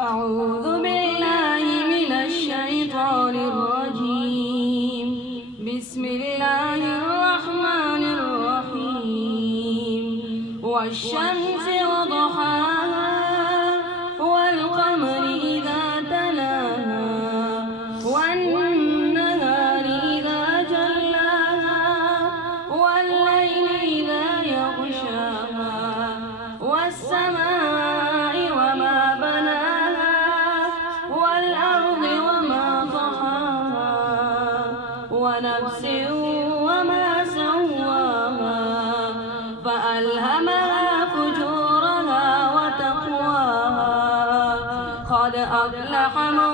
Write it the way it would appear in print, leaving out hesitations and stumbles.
أعوذ بالله من الشيطان الرجيم. بسم الله الرحمن الرحيم. والشمس وضحاها والقمر إذا تلاها والنهار إذا جلاها والليل إذا يغشاها والسماء وما بناها والأرض وما طحاها ونفس وما سواها فألهمها فجورها وتقواها قد أفلح من